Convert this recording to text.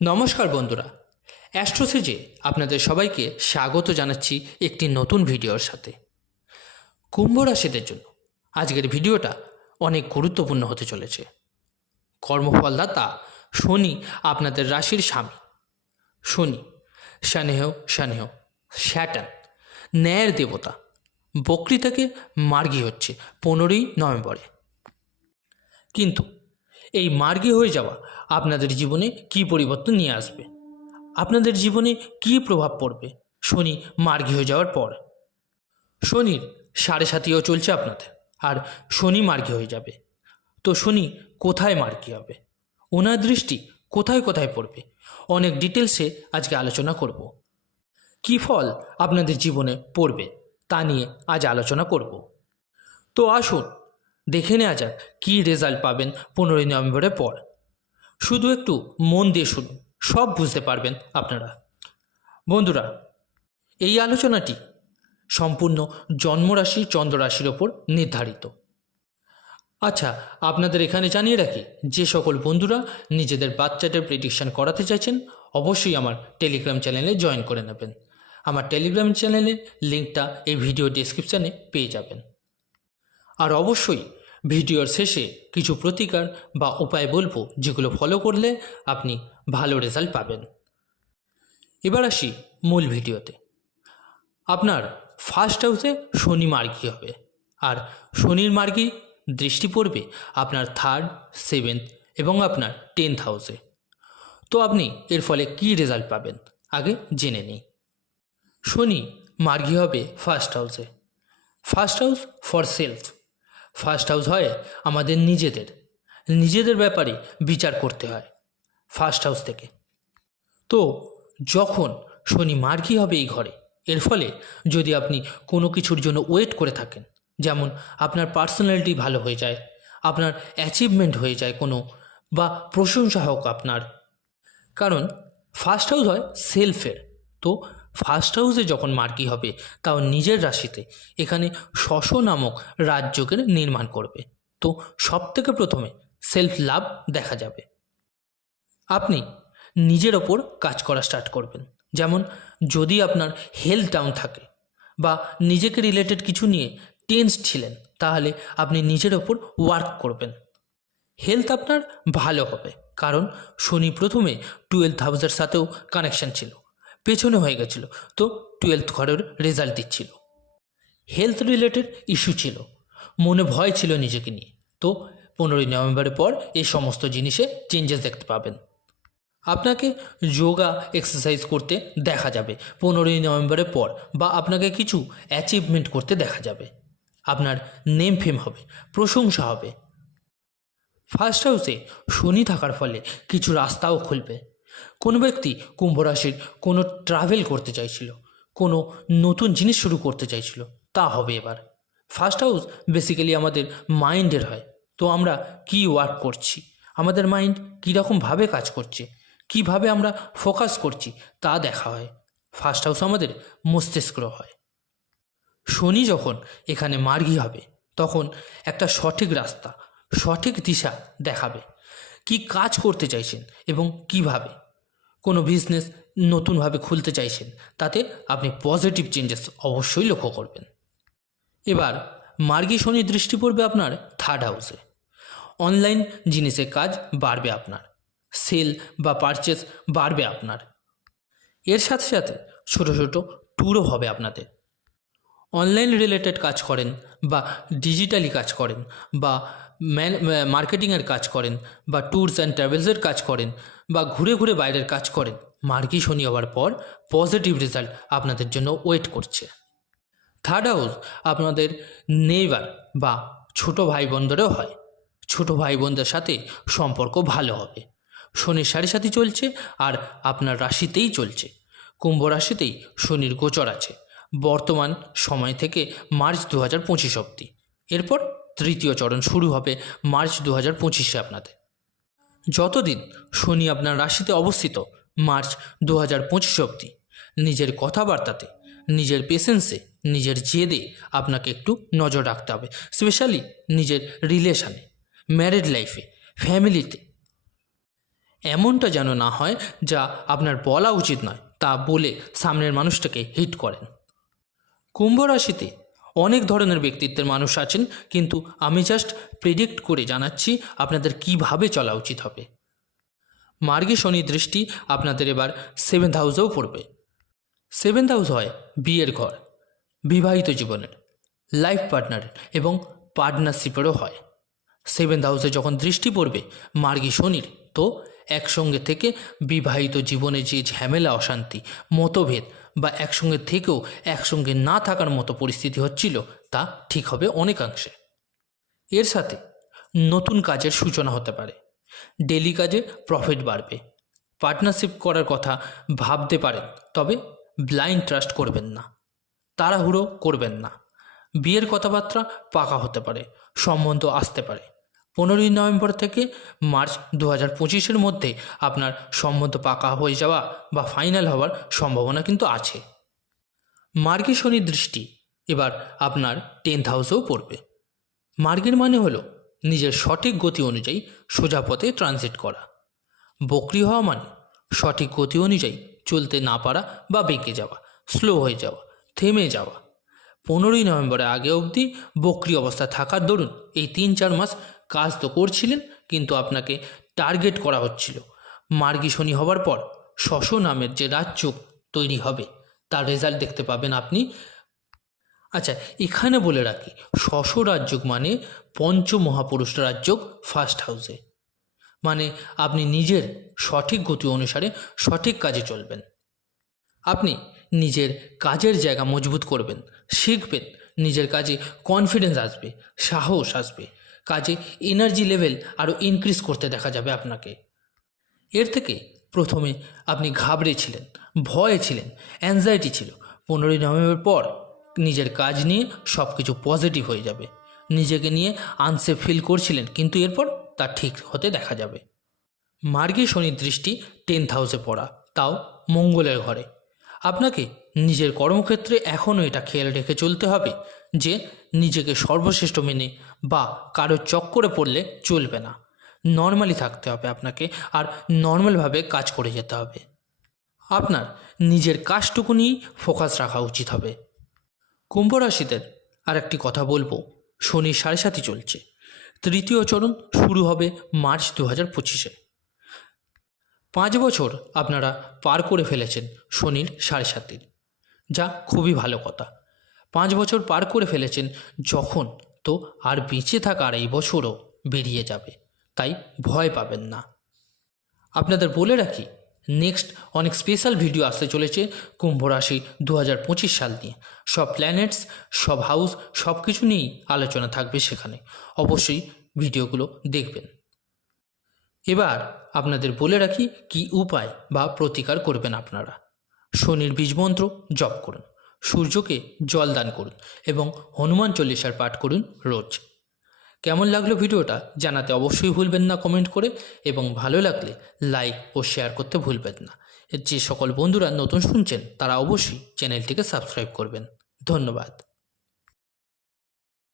নমস্কার বন্ধুরা, অ্যাস্ট্রোসেজে আপনাদের সবাইকে স্বাগত জানাচ্ছি একটি নতুন ভিডিওর সাথে। কুম্ভ রাশিদের জন্য আজকের ভিডিওটা অনেক গুরুত্বপূর্ণ হতে চলেছে। কর্মফলদাতা শনি আপনাদের রাশির স্বামী। শনি স্নেহ স্যাটার্ন, ন্যায়ের দেবতা, বকরি থেকে মার্গী হচ্ছে 15ই নভেম্বরে। কিন্তু এই মার্গী হয়ে যাওয়া আপনাদের জীবনে কী পরিবর্তন নিয়ে আসবে, আপনাদের জীবনে কী প্রভাব পড়বে শনি মার্গী হয়ে যাওয়ার পর। শনির 7.5 চলছে আপনাদের, আর শনি মার্গী হয়ে যাবে। তো শনি কোথায় মার্গী হবে, ওনার দৃষ্টি কোথায় কোথায় পড়বে, অনেক ডিটেলসে আজকে আলোচনা করব। কী ফল আপনাদের জীবনে পড়বে তা নিয়ে আজ আলোচনা করব। তো আসুন দেখে নেওয়া যাক কী রেজাল্ট পাবেন 15ই নভেম্বরের পর। শুধু একটু মন দিয়ে শুনুন, সব বুঝতে পারবেন আপনারা। বন্ধুরা, এই আলোচনাটি সম্পূর্ণ জন্মরাশি চন্দ্ররাশির ওপর নির্ধারিত। আচ্ছা, আপনাদের এখানে জানিয়ে রাখি, যে সকল বন্ধুরা নিজেদের বাচ্চাদের প্রেডিকশন করাতে চাইছেন অবশ্যই আমার টেলিগ্রাম চ্যানেলে জয়েন করে নেবেন। আমার টেলিগ্রাম চ্যানেলের লিঙ্কটা এই ভিডিও ডেসক্রিপশানে পেয়ে যাবেন। আর অবশ্যই ভিডিওর শেষে কিছু প্রতিকার বা উপায় বলবো, যেগুলো ফলো করলে আপনি ভালো রেজাল্ট পাবেন। এবার আসি মূল ভিডিওতে। আপনার ফার্স্ট হাউসে শনি মার্গী হবে, আর শনির মার্গী দৃষ্টি পড়বে আপনার 3rd, 7th এবং আপনার 10th হাউসে। তো আপনি এর ফলে কী রেজাল্ট পাবেন আগে জেনে নিই। শনি মার্গী হবে ফার্স্ট হাউসে। First house for self. First house হয় আমাদের নিজেদের ব্যাপারে বিচার করতে হয় ফার্স্ট হাউস থেকে। তো যখন শনি মার্গী হবে এই ঘরে, এর ফলে যদি আপনি কোনো কিছুর জন্য ওয়েট করে থাকেন, যেমন আপনার পার্সোনালিটি ভালো হয়ে যায়, আপনার অ্যাচিভমেন্ট হয়ে যায় কোনো, বা প্রশংসা হোক আপনার, কারণ ফার্স্ট হাউস হয় সেলফের। তো ফার্স্ট হাউসে যখন মার্গী হবে, তাও নিজের রাশিতে, এখানে শশ নামক রাজযোগের নির্মাণ করবে। তো সব থেকে প্রথমে সেলফ লাভ দেখা যাবে। আপনি নিজের ওপর কাজ করা স্টার্ট করবেন। যেমন যদি আপনার হেলথ ডাউন থাকে বা নিজেকে রিলেটেড কিছু নিয়ে টেন্স ছিলেন, তাহলে আপনি নিজের ওপর ওয়ার্ক করবেন। হেলথ আপনার ভালো হবে, কারণ শনি প্রথমে 12th হাউসের সাথেও কানেকশান ছিল, পেছনে হয়ে গেছিল, তো 12th ঘরের রেজাল্ট দিচ্ছিল। হেলথ রিলেটেড ইস্যু ছিল, মনে ভয় ছিল নিজেকে নিয়ে, তো 15ই নভেম্বরের পর এই সমস্ত জিনিসে চেঞ্জেস দেখতে পাবেন। আপনাকে যোগা এক্সারসাইজ করতে দেখা যাবে 15ই নভেম্বরের পর, বা আপনাকে কিছু অ্যাচিভমেন্ট করতে দেখা যাবে। আপনার নেম ফেম হবে, প্রশংসা হবে। ফার্স্ট হাউসে শনি থাকার ফলে কিছু রাস্তাও খুলবে। কোনো ব্যক্তি কুম্ভ রাশির কোনো ট্রাভেল করতে চাইছিল, কোনো নতুন জিনিস শুরু করতে চাইছিল, তা হবে এবার। ফার্স্ট হাউস বেসিক্যালি আমাদের মাইন্ডের হয়। তো আমরা কি ওয়ার্ক করছি, আমাদের মাইন্ড কীরকমভাবে কাজ করছে, কিভাবে আমরা ফোকাস করছি, তা দেখা হয়। ফার্স্ট হাউস আমাদের মস্তিষ্ক হয়। শনি যখন এখানে মার্গী হবে, তখন একটা সঠিক রাস্তা, সঠিক দিশা দেখাবে। কি কাজ করতে চাইছেন এবং কিভাবে কোনো বিজনেস নতুনভাবে খুলতে চাইছেন, তাতে আপনি পজিটিভ চেঞ্জেস অবশ্যই লক্ষ্য করবেন। এবার মার্গী শনি দৃষ্টি পড়বে আপনার 3rd হাউসে। অনলাইন জিনিসের কাজ বাড়বে আপনার, সেল বা পারচেস বাড়বে আপনার। এর সাথে সাথে ছোটো ছোটো ট্যুরও হবে আপনাদের। অনলাইন রিলেটেড কাজ করেন, বা ডিজিটালি কাজ করেন, বা মার্কেটিংয়ের কাজ করেন, বা ট্যুরস অ্যান্ড ট্রাভেলসের কাজ করেন, বা ঘুরে ঘুরে বাইরের কাজ করেন, মার্গী শনি হওয়ার পর পজিটিভ রেজাল্ট আপনাদের জন্য ওয়েট করছে। 3rd হাউস আপনাদের নেইবার বা ছোটো ভাই বোনদেরও হয়। ছোটো ভাই বোনদের সাথে সম্পর্ক ভালো হবে। শনির 7.5 চলছে, আর আপনার রাশিতেই চলছে, কুম্ভ রাশিতেই শনির গোচর আছে বর্তমান সময় থেকে মার্চ 2025 অবধি। এরপর তৃতীয় চরণ শুরু হবে মার্চ 2025-এ আপনাদের। যতদিন শনি আপনার রাশিতে অবস্থিত, মার্চ 2025 অবধি, নিজের কথাবার্তাতে, নিজের পেশেন্সে, নিজের জেদে আপনাকে একটু নজর রাখতে হবে। স্পেশালি নিজের রিলেশানে, ম্যারিড লাইফে, ফ্যামিলিতে এমনটা যেন না হয় যা আপনার বলা উচিত নয় তা বলে সামনের মানুষটাকে হিট করেন। কুম্ভ রাশিতে অনেক ধরনের ব্যক্তিত্বের মানুষ আছেন, কিন্তু আমি জাস্ট প্রেডিক্ট করে জানাচ্ছি আপনাদের কিভাবে চলা উচিত হবে। মার্গী শনি দৃষ্টি আপনাদের এবার 7th হাউসেও পড়বে। 7th হাউস হয় বিয়ের ঘর, বিবাহিত জীবনের, লাইফ পার্টনারের এবং পার্টনারশিপেরও হয়। 7th হাউসে যখন দৃষ্টি পড়বে মার্গী শনির, তো একসঙ্গে থেকে বিবাহিত জীবনে যে ঝামেলা, অশান্তি, মতভেদ বা একসঙ্গে থেকেও একসঙ্গে না থাকার মতো পরিস্থিতি হচ্ছিল তা ঠিক হবে অনেকাংশে। এর সাথে নতুন কাজের সূচনা হতে পারে, ডেলি কাজে প্রফিট বাড়বে, পার্টনারশিপ করার কথা ভাবতে পারেন, তবে ব্লাইন্ড ট্রাস্ট করবেন না, তাড়াহুড়ো করবেন না। বিয়ের কথাবার্তা পাকা হতে পারে, সম্বন্ধ আসতে পারে। 15ই নভেম্বর থেকে মার্চ 2025-এর মধ্যে আপনার সম্বন্ধ পাকা হয়ে যাওয়া বা ফাইনাল হওয়ার সম্ভাবনা কিন্তু আছে। মার্গী শনির দৃষ্টি এবার আপনার 10th হাউসেও পড়বে। মার্গীর মানে হলো নিজের সঠিক গতি অনুযায়ী সোজা পথে ট্রানজিট করা। বক্রি হওয়া মানে সঠিক গতি অনুযায়ী চলতে না পারা বা বেঁকে যাওয়া, স্লো হয়ে যাওয়া, থেমে যাওয়া। 15ই নভেম্বরের আগে অবধি বক্রি অবস্থা থাকার দরুন এই 3-4 মাস কাজ তো করছিলেন, কিন্তু আপনাকে টার্গেট করা হচ্ছিল। মার্গী শনি হওয়ার পর শশ নামের যে রাজযোগ তৈরি হবে তার রেজাল্ট দেখতে পাবেন আপনি। আচ্ছা, এখানে বলে রাখি, শশ রাজযোগ মানে পঞ্চমহাপুরুষ রাজযোগ 1st হাউসে, মানে আপনি নিজের সঠিক গতি অনুসারে সঠিক কাজে চলবেন। আপনি নিজের কাজের জায়গা মজবুত করবেন, শিখবেন, নিজের কাজে কনফিডেন্স আসবে, সাহস আসবে, কাজে এনার্জি লেভেল আরও ইনক্রিজ করতে দেখা যাবে আপনাকে। এর থেকে প্রথমে আপনি ঘাবড়েছিলেন, ভয়ে ছিলেন, অ্যাংজাইটি ছিল। 15ই নভেম্বর পর নিজের কাজ নিয়ে সব কিছু পজিটিভ হয়ে যাবে। নিজেকে নিয়ে আনসেফ ফিল করছিলেন, কিন্তু এরপর তা ঠিক হতে দেখা যাবে। মার্গী শনির দৃষ্টি 10th হাউসে পড়া, তাও মঙ্গলের ঘরে। আপনাকে নিজের কর্মক্ষেত্রে এখনও এটা খেয়াল রেখে চলতে হবে যে নিজেকে সর্বশ্রেষ্ঠ মেনে বা কারোর চক্করে পড়লে চলবে না। নর্মালি থাকতে হবে আপনাকে, আর নর্মালভাবে কাজ করে যেতে হবে। আপনার নিজের কাজটুকু নিয়েই ফোকাস রাখা উচিত হবে। কুম্ভ রাশিদের আর একটি কথা বলবো, শনি 7.5 চলছে, 3য় চরণ শুরু হবে মার্চ 2025-এ। 5 বছর আপনারা পার করে ফেলেছেন শনির 7.5, যা খুবই ভালো কথা। 5 বছর পার করে ফেলেছেন যখন, তো আর বেঁচে থাকা আর এই বছরও বেরিয়ে যাবে, তাই ভয় পাবেন না। আপনাদের বলে রাখি, নেক্সট অনেক স্পেশাল ভিডিও আসতে চলেছে কুম্ভ রাশি 2025 সাল নিয়ে। সব প্ল্যানেটস, সব হাউস, সব কিছু নিয়েই আলোচনা থাকবে সেখানে। অবশ্যই ভিডিওগুলো দেখবেন। এবার আপনাদের বলে রাখি কি উপায় বা প্রতিকার করবেন আপনারা। শনির বীজমন্ত্র জপ করুন, সূর্যকে জল দান করুন এবং হনুমান চল্লিশার পাঠ করুন রোজ। কেমন লাগলো ভিডিওটা জানাতে অবশ্যই ভুলবেন না কমেন্ট করে, এবং ভালো লাগলে লাইক ও শেয়ার করতে ভুলবেন না। যে সকল বন্ধুরা নতুন শুনছেন তারা অবশ্যই চ্যানেলটিকে সাবস্ক্রাইব করবেন। ধন্যবাদ।